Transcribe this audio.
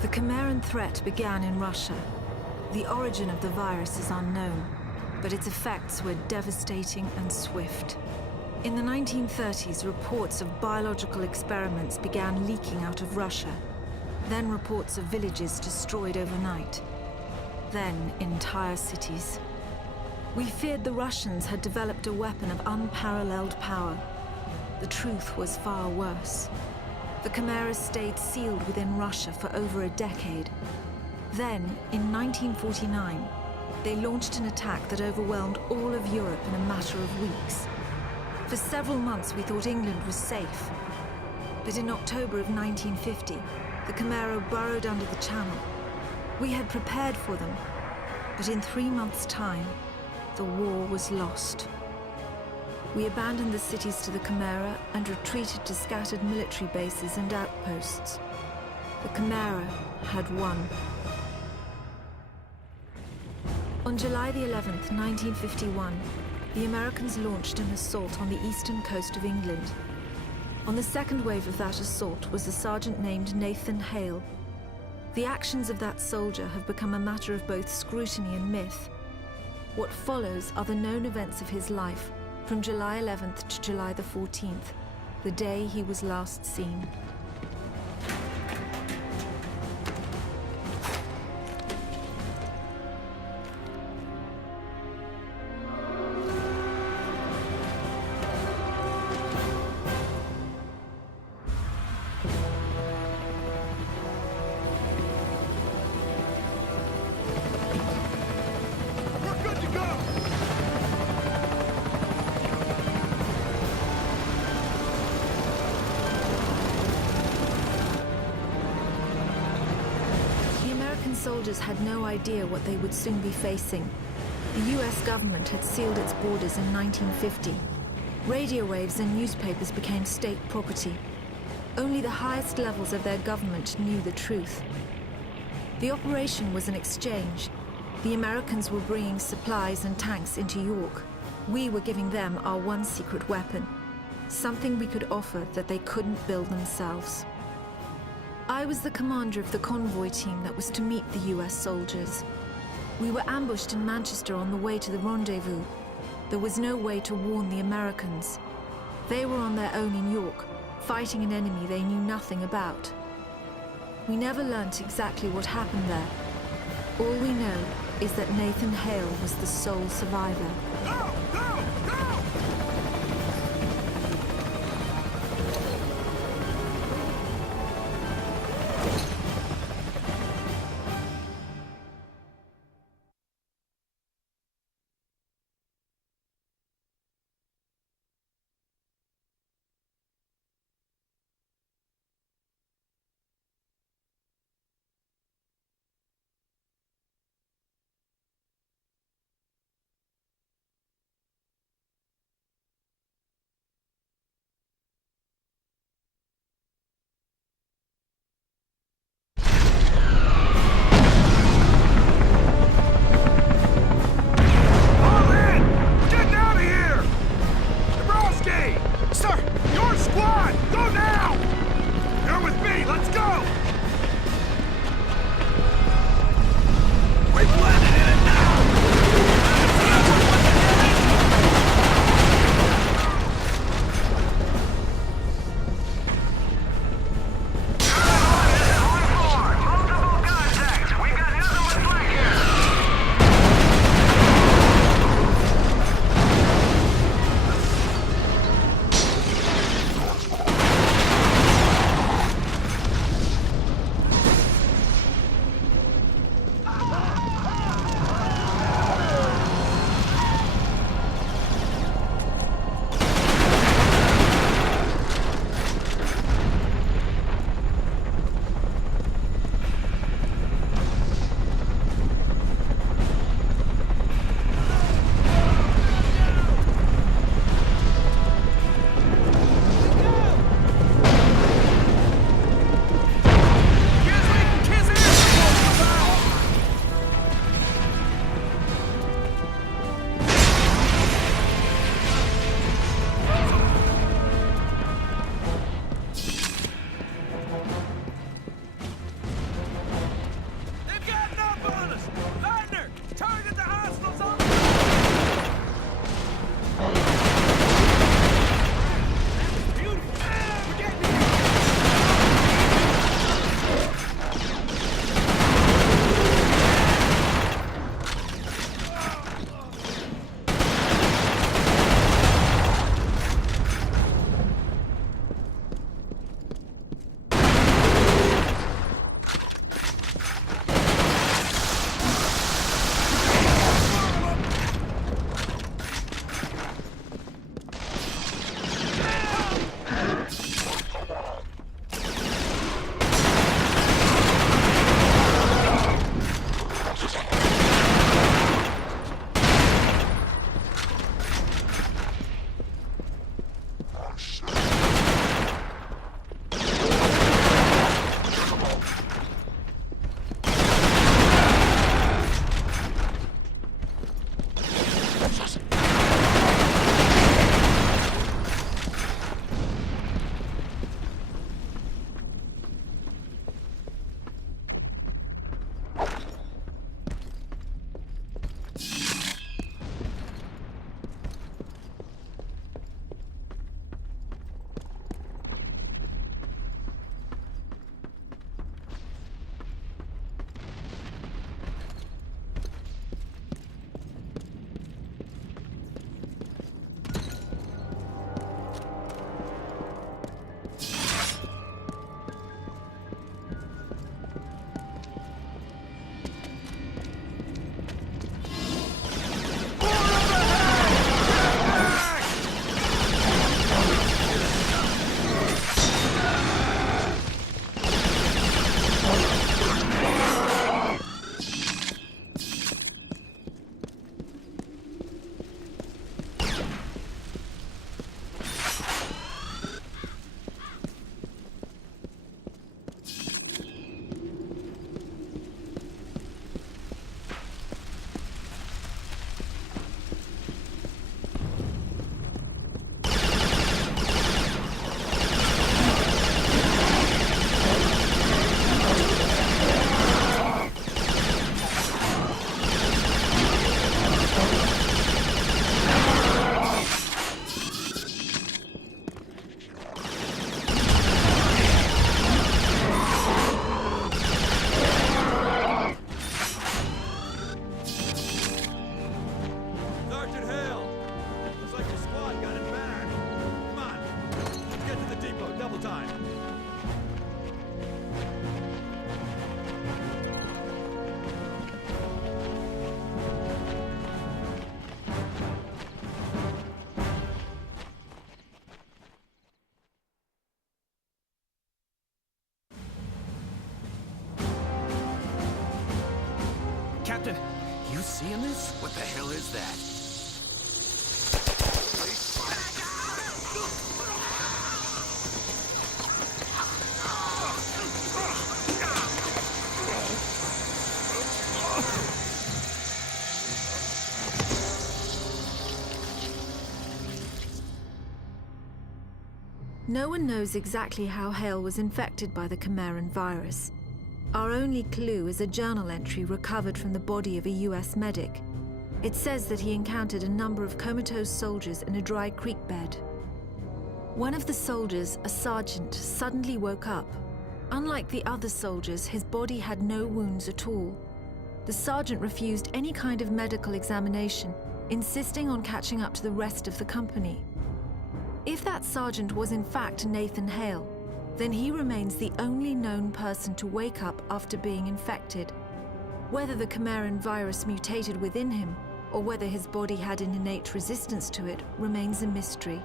The Chimeran threat began in Russia. The origin of the virus is unknown, but its effects were devastating and swift. In the 1930s, reports of biological experiments began leaking out of Russia. Then reports of villages destroyed overnight. Then entire cities. We feared the Russians had developed a weapon of unparalleled power. The truth was far worse. The Chimeras stayed sealed within Russia for over a decade. Then, in 1949, they launched an attack that overwhelmed all of Europe in a matter of weeks. For several months, we thought England was safe. But in October of 1950, the Chimera burrowed under the Channel. We had prepared for them, but in 3 months' time, the war was lost. We abandoned the cities to the Chimera and retreated to scattered military bases and outposts. The Chimera had won. On July the 11th, 1951, the Americans launched an assault on the eastern coast of England. On the second wave of that assault was a sergeant named Nathan Hale. The actions of that soldier have become a matter of both scrutiny and myth. What follows are the known events of his life, from July 11th to July the 14th, the day he was last seen. Soldiers had no idea what they would soon be facing. The US government had sealed its borders in 1950. Radio waves and newspapers became state property. Only the highest levels of their government knew the truth. The operation was an exchange. The Americans were bringing supplies and tanks into York. We were giving them our one secret weapon, something we could offer that they couldn't build themselves. I was the commander of the convoy team that was to meet the US soldiers. We were ambushed in Manchester on the way to the rendezvous. There was no way to warn the Americans. They were on their own in York, fighting an enemy they knew nothing about. We never learnt exactly what happened there. All we know is that Nathan Hale was the sole survivor. Go! Go! Go! Captain, you seeing this? What the hell is that? No one knows exactly how Hale was infected by the Chimeran virus. Our only clue is a journal entry recovered from the body of a US medic. It says that he encountered a number of comatose soldiers in a dry creek bed. One of the soldiers, a sergeant, suddenly woke up. Unlike the other soldiers, his body had no wounds at all. The sergeant refused any kind of medical examination, insisting on catching up to the rest of the company. If that sergeant was in fact Nathan Hale, then he remains the only known person to wake up after being infected. Whether the Chimeran virus mutated within him, or whether his body had an innate resistance to it, remains a mystery.